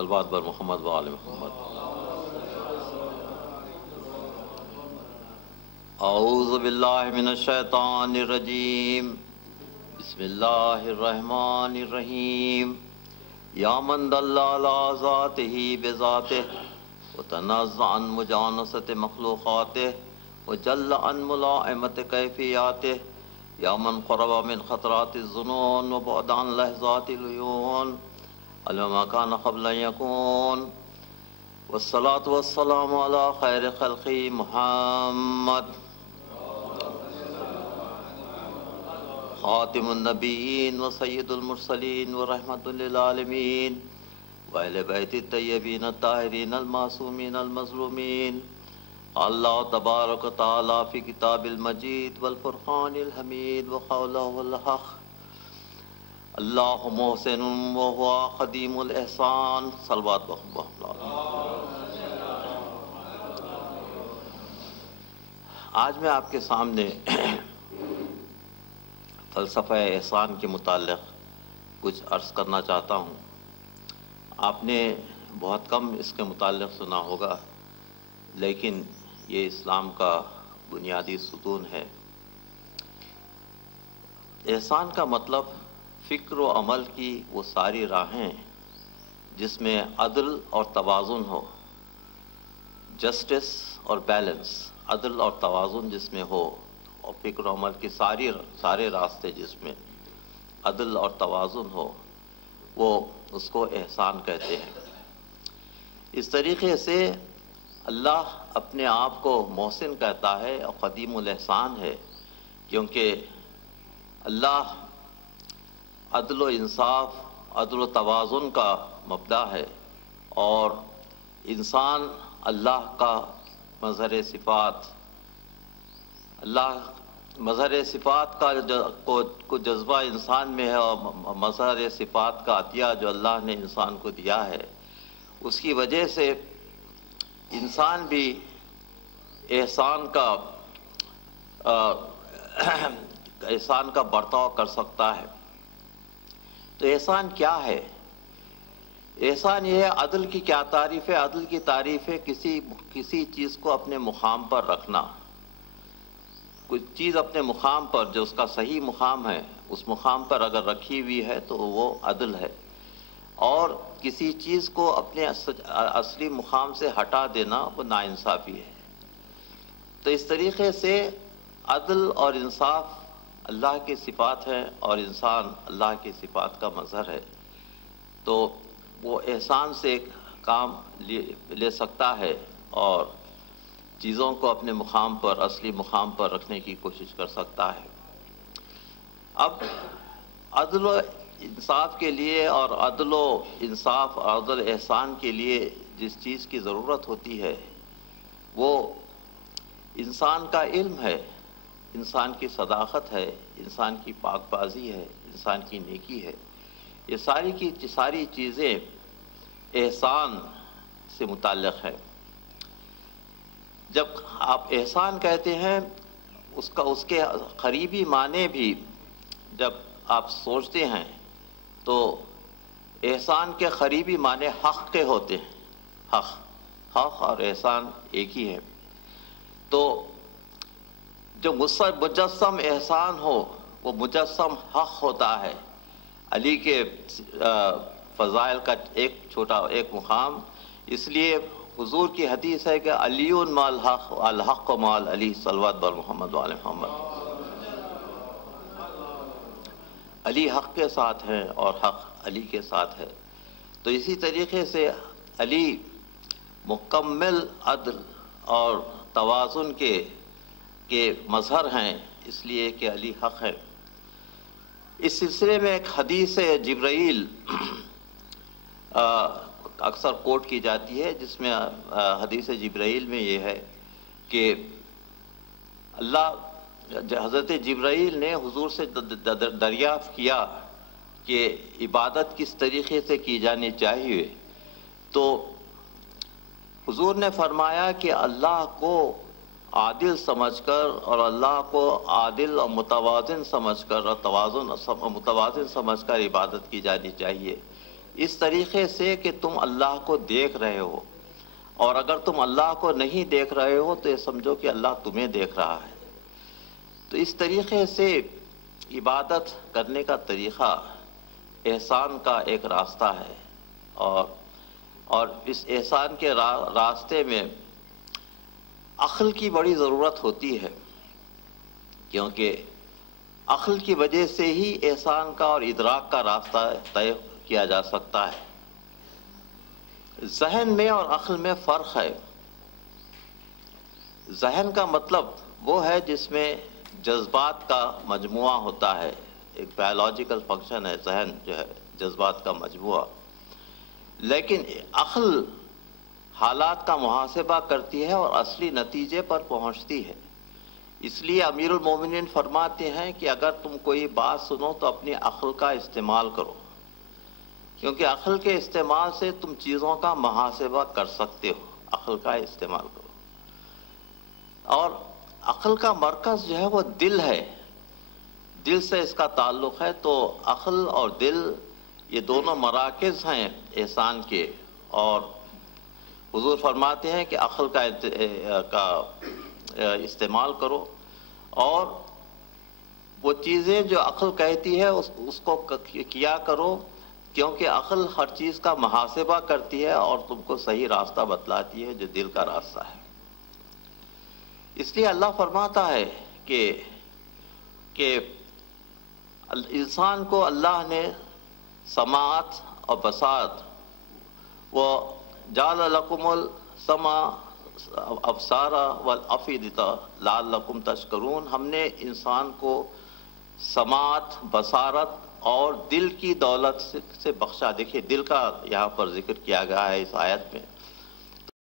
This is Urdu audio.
صلوات بر محمد و آل محمد۔ اعوذ باللہ من الشیطان الرجیم، بسم اللہ الرحمن الرحیم۔ یا من دل علی ذاتہ بذاتہ وتنزع عن مجانست مخلوقاتہ وجل عن ملائمت کیفیاتہ، یا من قرب من خطرات الظنون وبعد عن لحظات العیون علم ما کان قبل ان یکون، والصلاة والسلام علی خیر خلق محمد خاتم النبیین و سید المرسلین و رحمت للعالمین وَأَهْلِ بَيْتِ الطَّيِّبِينَ الطَّاهِرِينَ الْمَعْصُومِينَ الْمَظْلُومِينَ۔ اللہ تبارک و تعالی فی کتاب المجید والفرقان الحمید وقولہ الحق، اللہ محسن وہو قدیم الاحسان۔ صلوات محمد۔ آج میں آپ کے سامنے فلسفہ احسان کے متعلق کچھ عرض کرنا چاہتا ہوں۔ آپ نے بہت کم اس کے متعلق سنا ہوگا، لیکن یہ اسلام کا بنیادی ستون ہے۔ احسان کا مطلب فکر و عمل کی وہ ساری راہیں جس میں عدل اور توازن ہو، جسٹس اور بیلنس، عدل اور توازن جس میں ہو، اور فکر و عمل کے سارے راستے جس میں عدل اور توازن ہو، وہ اس کو احسان کہتے ہیں۔ اس طریقے سے اللہ اپنے آپ کو محسن کہتا ہے اور قدیم الاحسان ہے، کیونکہ اللہ عدل و انصاف، عدل و توازن کا مبدا ہے، اور انسان اللہ کا مظہر صفات، اللہ مظہر صفات کا کو جذبہ انسان میں ہے، اور مظہر صفات کا عطیہ جو اللہ نے انسان کو دیا ہے، اس کی وجہ سے انسان بھی احسان کا برتاؤ کر سکتا ہے۔ تو احسان کیا ہے؟ احسان یہ ہے، عدل کی کیا تعریف ہے؟ عدل کی تعریف ہے کسی چیز کو اپنے مقام پر رکھنا۔ کوئی چیز اپنے مقام پر، جو اس کا صحیح مقام ہے، اس مقام پر اگر رکھی ہوئی ہے تو وہ عدل ہے، اور کسی چیز کو اپنے اصلی مقام سے ہٹا دینا وہ ناانصافی ہے۔ تو اس طریقے سے عدل اور انصاف اللہ کی صفات ہیں، اور انسان اللہ کی صفات کا مظہر ہے۔ تو وہ احسان سے کام لے سکتا ہے اور چیزوں کو اپنے مقام پر، اصلی مقام پر رکھنے کی کوشش کر سکتا ہے۔ اب عدل و انصاف کے لیے، اور عدل و انصاف اور عدل احسان کے لیے جس چیز کی ضرورت ہوتی ہے، وہ انسان کا علم ہے، انسان کی صداقت ہے، انسان کی پاک بازی ہے، انسان کی نیکی ہے۔ یہ ساری کی ساری چیزیں احسان سے متعلق ہیں۔ جب آپ احسان کہتے ہیں، اس کے قریبی معنی بھی جب آپ سوچتے ہیں تو احسان کے قریبی معنی حق کے ہوتے ہیں۔ حق اور احسان ایک ہی ہے۔ تو جو مجسم احسان ہو، وہ مجسم حق ہوتا ہے۔ علی کے فضائل کا ایک مقام، اس لیے حضور کی حدیث ہے کہ علی مع الحق الحق مع علی، صلوات بر محمد و آل محمد۔ علی حق کے ساتھ ہیں اور حق علی کے ساتھ ہے۔ تو اسی طریقے سے علی مکمل عدل اور توازن کے مظہر ہیں، اس لیے کہ علی حق ہے۔ اس سلسلے میں ایک حدیث جبرائیل اکثر کوٹ کی جاتی ہے، جس میں حدیث جبرائیل میں یہ ہے کہ حضرت جبرائیل نے حضور سے دریافت کیا کہ عبادت کس طریقے سے کی جانی چاہیے، تو حضور نے فرمایا کہ اللہ کو عادل سمجھ کر، اور اللہ کو عادل اور متوازن سمجھ کر، اور متوازن سمجھ کر عبادت کی جانی چاہیے۔ اس طریقے سے کہ تم اللہ کو دیکھ رہے ہو، اور اگر تم اللہ کو نہیں دیکھ رہے ہو تو یہ سمجھو کہ اللہ تمہیں دیکھ رہا ہے۔ تو اس طریقے سے عبادت کرنے کا طریقہ احسان کا ایک راستہ ہے، اور اس احسان کے راستے میں عقل کی بڑی ضرورت ہوتی ہے، کیونکہ عقل کی وجہ سے ہی احسان کا اور ادراک کا راستہ طے کیا جا سکتا ہے۔ ذہن میں اور عقل میں فرق ہے۔ ذہن کا مطلب وہ ہے جس میں جذبات کا مجموعہ ہوتا ہے، ایک بایولوجیکل فنکشن ہے ذہن جو ہے، جذبات کا مجموعہ۔ لیکن عقل حالات کا محاسبہ کرتی ہے اور اصلی نتیجے پر پہنچتی ہے۔ اس لیے امیر المومنین فرماتے ہیں کہ اگر تم کوئی بات سنو تو اپنی عقل کا استعمال کرو، کیونکہ عقل کے استعمال سے تم چیزوں کا محاسبہ کر سکتے ہو۔ عقل کا استعمال کرو، اور عقل کا مرکز جو ہے وہ دل ہے، دل سے اس کا تعلق ہے۔ تو عقل اور دل یہ دونوں مراکز ہیں احسان کے، اور حضور فرماتے ہیں کہ عقل کا استعمال کرو، اور وہ چیزیں جو عقل کہتی ہے اس کو کیا کرو، کیونکہ عقل ہر چیز کا محاسبہ کرتی ہے اور تم کو صحیح راستہ بتلاتی ہے جو دل کا راستہ ہے۔ اس لیے اللہ فرماتا ہے کہ انسان کو اللہ نے سماعت اور بصارت، وہ جعل لکم السمع ابصار والافئدۃ لعلکم تشکرون، ہم نے انسان کو سماعت، بصارت اور دل کی دولت سے بخشا۔ دیکھیے دل کا یہاں پر ذکر کیا گیا ہے اس آیت میں،